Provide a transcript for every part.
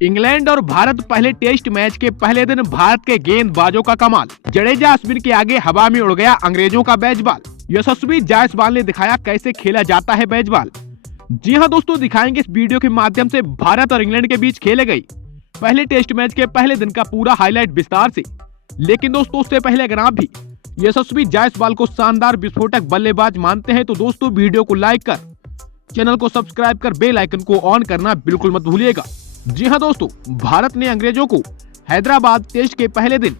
England और भारत पहले test match के पहले दिन भारत के गेंदबाजों का कमाल। जडेजा अश्विन के आगे हवा में उड़ गया अंग्रेजों का बेसबॉल। यशस्वी जायसवाल ने दिखाया कैसे खेला जाता है बेसबॉल। जी हां दोस्तों, दिखाएंगे इस वीडियो के माध्यम से भारत और इंग्लैंड के बीच खेले गए पहले टेस्ट मैच के पहले दिन का पूरा हाईलाइट विस्तार से। लेकिन दोस्तों, उससे पहले अगर आप भी यशस्वी जायसवाल को शानदार विस्फोटक बल्लेबाज मानते हैं तो दोस्तों वीडियो को लाइक कर चैनल को सब्सक्राइब कर बेल आइकन को ऑन करना बिल्कुल मत भूलिएगा। जी हां दोस्तों, भारत ने अंग्रेजों को हैदराबाद टेस्ट के पहले दिन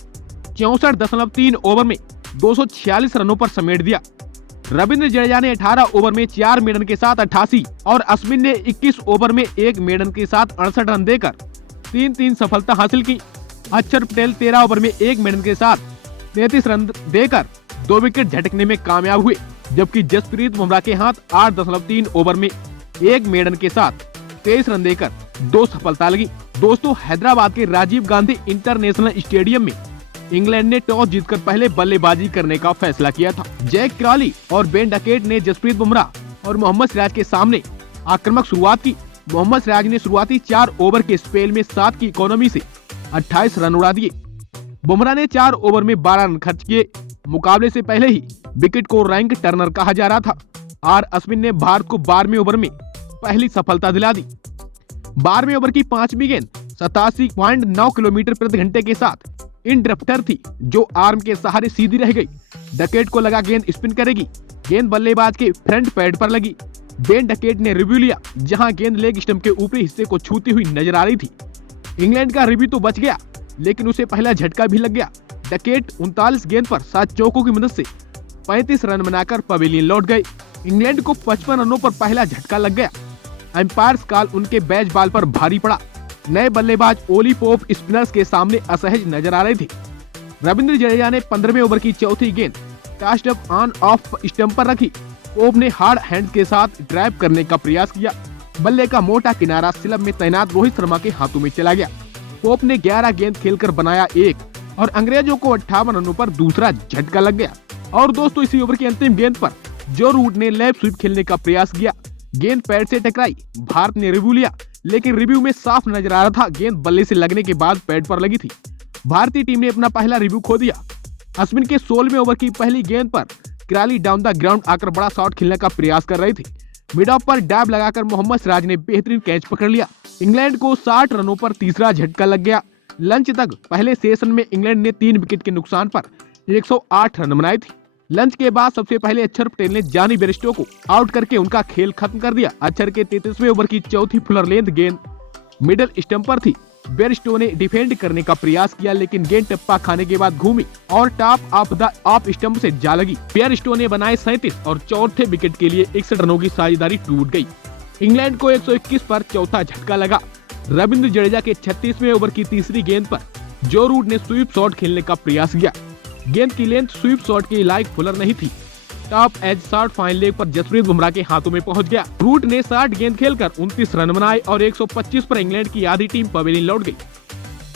64.3 ओवर में 246 रनों पर समेट दिया। रविंद्र जडेजा ने 18 ओवर में 4 मेडन के साथ 88 और अश्विन ने 21 ओवर में 1 मेडन के साथ 68 रन देकर 3-3 सफलता हासिल की। अक्षर पटेल 13 ओवर में 1 मेडन के साथ 33 रन देकर 2 विकेट झटकने में कामयाब हुए, जबकि जसप्रीत बुमराह के हाथ 8.3 ओवर में 1 मेडन के साथ 23 रन देकर 2 सफलता लगी। दोस्तों, हैदराबाद के राजीव गांधी इंटरनेशनल स्टेडियम में इंग्लैंड ने टॉस जीतकर पहले बल्लेबाजी करने का फैसला किया था। जैक क्रॉली और बेन डकेट ने जसप्रीत बुमराह और मोहम्मद सिराज के सामने आक्रामक शुरुआत की। मोहम्मद सिराज ने शुरुआती 4 ओवर के स्पेल में 7 की इकोनॉमी से 28 रन उड़ा दिए। बुमराह ने 4 ओवर में 12 रन खर्च किए। मुकाबले से पहले ही विकेट को रैंक टर्नर कहा जा रहा था और अश्विन ने भारत को 12वें ओवर में पहली सफलता दिला दी। 12वें ओवर की 5वीं गेंद 87.9 किलोमीटर प्रति घंटे के साथ इन ड्रिफ्टर थी, जो आर्म के सहारे सीधी रह गई। डकेट को लगा गेंद स्पिन करेगी। गेंद बल्लेबाज के फ्रंट पैड पर लगी। बेन डकेट ने रिव्यू लिया, जहां गेंद लेग स्टंप के ऊपरी हिस्से को छूती हुई नजर आ रही थी। इंग्लैंड का रिव्यू तो बच गया, लेकिन उसे पहला झटका भी लग गया। डकेट 39 गेंद पर 7 चौकों की मदद से 35 रन बनाकर पवेलियन लौट गए। इंग्लैंड को 55 रनों पर पहला झटका लग गया। एम्पायर्स कॉल उनके बेसबॉल पर भारी पड़ा। नए बल्लेबाज ओली पोप स्पिनर्स के सामने असहज नजर आ रहे थे। रविंद्र जडेजा ने 15वें ओवर की चौथी गेंद cast up on off stump पर रखी। पोप ने हार्ड हैंड के साथ ड्राइव करने का प्रयास किया। बल्ले का मोटा किनारा स्लब में तैनात रोहित शर्मा के हाथों में चला गया। पोप ने 11 गेंद खेलकर बनाया 1 और अंग्रेजों को 58 रनों पर दूसरा झटका लग गया। और दोस्तों, इसी ओवर की अंतिम गेंद पर जो रूट ने लेग स्वीप खेलने का प्रयास किया। गेंद पैड से टकराई। भारत ने रिव्यू लिया, लेकिन रिव्यू में साफ नजर आ रहा था गेंद बल्ले से लगने के बाद पैड पर लगी थी। भारतीय टीम ने अपना पहला रिव्यू खो दिया। अश्विन के 16वें ओवर की पहली गेंद पर क्रॉली डाउन द ग्राउंड आकर बड़ा शॉट खेलने का प्रयास कर रहे थे। मिड ऑफ पर डैब लगाकर मोहम्मद सिराज ने बेहतरीन कैच पकड़ लिया। इंग्लैंड को 60 रनों पर तीसरा झटका लग गया। लंच तक पहले सेशन में इंग्लैंड ने 3 विकेट के नुकसान पर 108 रन बनाए थे। लंच के बाद सबसे पहले अक्षर पटेल ने जॉनी बेयरस्टो को आउट करके उनका खेल खत्म कर दिया। अक्षर के 33वें ओवर की चौथी फुलर लेंथ गेंद मिडल स्टंप पर थी। बेयरस्टो ने डिफेंड करने का प्रयास किया, लेकिन गेंद टप्पा खाने के बाद घूमी और top of the off stump से जा लगी। बेयरस्टो ने बनाए 37 और चौथे विकेट के लिए 61 रनों की साझेदारी टूट गई। इंग्लैंड को 121 पर चौथा झटका लगा। रविंद्र जडेजा के 36वें ओवर की तीसरी गेंद पर जो रूट ने स्वीप शॉट खेलने का प्रयास किया। गेंद की लेंथ स्वीप शॉट के लायक फुलर नहीं थी। Top edge shot fine leg पर जसप्रीत बुमराह के हाथों में पहुंच गया। रूट ने 60 गेंद खेलकर 29 रन बनाए और 125 पर इंग्लैंड की आधी टीम पवेलियन लौट गई।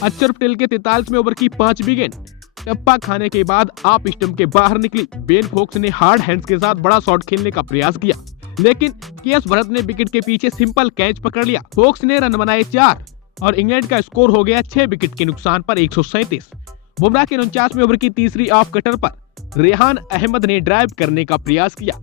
अक्षर पटेल के 43वें ओवर की 5वीं गेंद टप्पा खाने के बाद ऑफ स्टंप के बाहर निकली। बेन फोक्स ने हार्ड हैंड्स के साथ बड़ा शॉट खेलने का प्रयास किया, लेकिन केएस भरत ने विकेट के पीछे सिंपल कैच पकड़ लिया। फोक्स ने रन बनाए 4 और इंग्लैंड का स्कोर हो गया 6 विकेट के नुकसान पर 137। बुमराह के 49वें ओवर की तीसरी ऑफ कटर पर रेहान अहमद ने ड्राइव करने का प्रयास किया।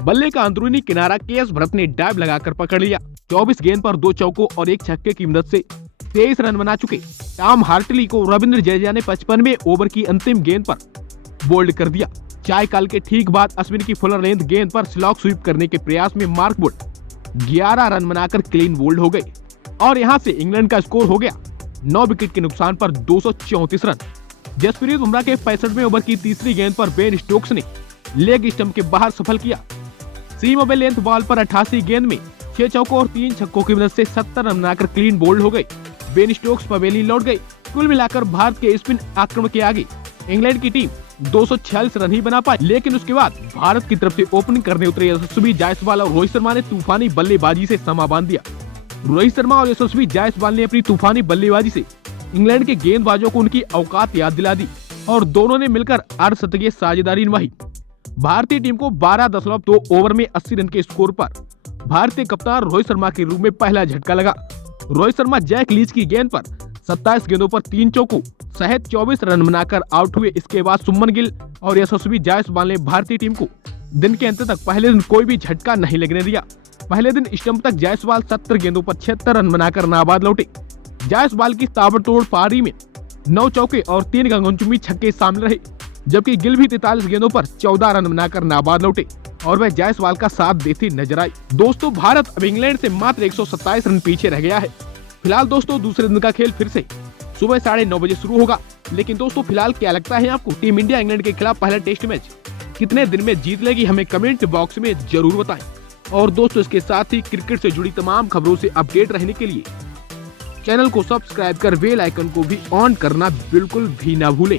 बल्ले का अंदरूनी किनारा केएस भरत ने ड्राइव लगाकर पकड़ लिया। 24 गेंद पर 2 चौकों और 1 छक्के की मदद से 23 रन बना चुके टॉम हार्टली को रविंद्र जडेजा ने 55वें ओवर की अंतिम गेंद पर बोल्ड कर दिया। चाय काल के ठीक बाद अश्विन की फुलर लेंथ गेंद पर स्लॉग स्वीप करने के प्रयास में मार्क वुड 11 रन बनाकर क्लीन बोल्ड हो गए और यहां से इंग्लैंड का स्कोर हो गया 9 विकेट के नुकसान पर 234 रन। जसप्रीत बुमराह के 65वें ओवर की तीसरी गेंद पर बेन स्टोक्स ने लेग स्टंप के बाहर सफल किया। सीम ओवर लेंथ बॉल पर 88 गेंद में 6 चौकों और 3 छक्कों की मदद से 70 रन बनाकर क्लीन बोल्ड हो गए। बेन स्टोक्स पवेलियन लौट गए। कुल मिलाकर भारत के स्पिन आक्रमण के आगे इंग्लैंड की टीम 246 रन ही बना पाई, लेकिन उसके बाद भारत की तरफ से ओपनिंग करने उतरे यशस्वी जायसवाल और रोहित शर्मा ने तूफानी बल्लेबाजी से समा बांध दिया। रोहित शर्मा और यशस्वी जायसवाल ने अपनी तूफानी बल्लेबाजी से इंग्लैंड के गेंदबाजों को उनकी औकात याद दिला दी और दोनों ने मिलकर अर्धशतकीय साझेदारी निभाई। भारतीय टीम को 12.2 ओवर में 80 रन के स्कोर पर भारतीय कप्तान रोहित शर्मा के रूप में पहला झटका लगा। रोहित शर्मा जैक लीच की गेंद पर 27 गेंदों पर 3 चौको सहित 24 रन बनाकर आउट हुए। इसके बाद सुमन गिल और यशस्वी जायसवाल ने भारतीय टीम को दिन के अंत तक पहले दिन कोई भी झटका नहीं लगने दिया। पहले दिन स्टंप तक जायसवाल 70 गेंदों पर 76 रन बनाकर नाबाद लौटे। जायसवाल की ताबड़तोड़ पारी में 9 चौके और 3 गगनचुंबी छक्के शामिल रहे, जबकि गिल भी 43 गेंदों पर 14 रन बनाकर नाबाद लौटे और वह जायसवाल का साथ देती नजर आई। दोस्तों, भारत अब इंग्लैंड से मात्र 127 रन पीछे रह गया है। फिलहाल दोस्तों, दूसरे दिन का खेल फिर से सुबह 9:30 बजे शुरू होगा। लेकिन दोस्तों, फिलहाल क्या लगता है आपको, टीम इंडिया इंग्लैंड के खिलाफ पहला टेस्ट मैच कितने दिन में जीत लेगी? हमें कमेंट बॉक्स में जरूर बताएं। और दोस्तों, इसके साथ ही क्रिकेट से जुड़ी तमाम खबरों से अपडेट रहने के लिए चैनल को सब्सक्राइब कर बेल आइकन को भी ऑन करना बिल्कुल भी ना भूलें।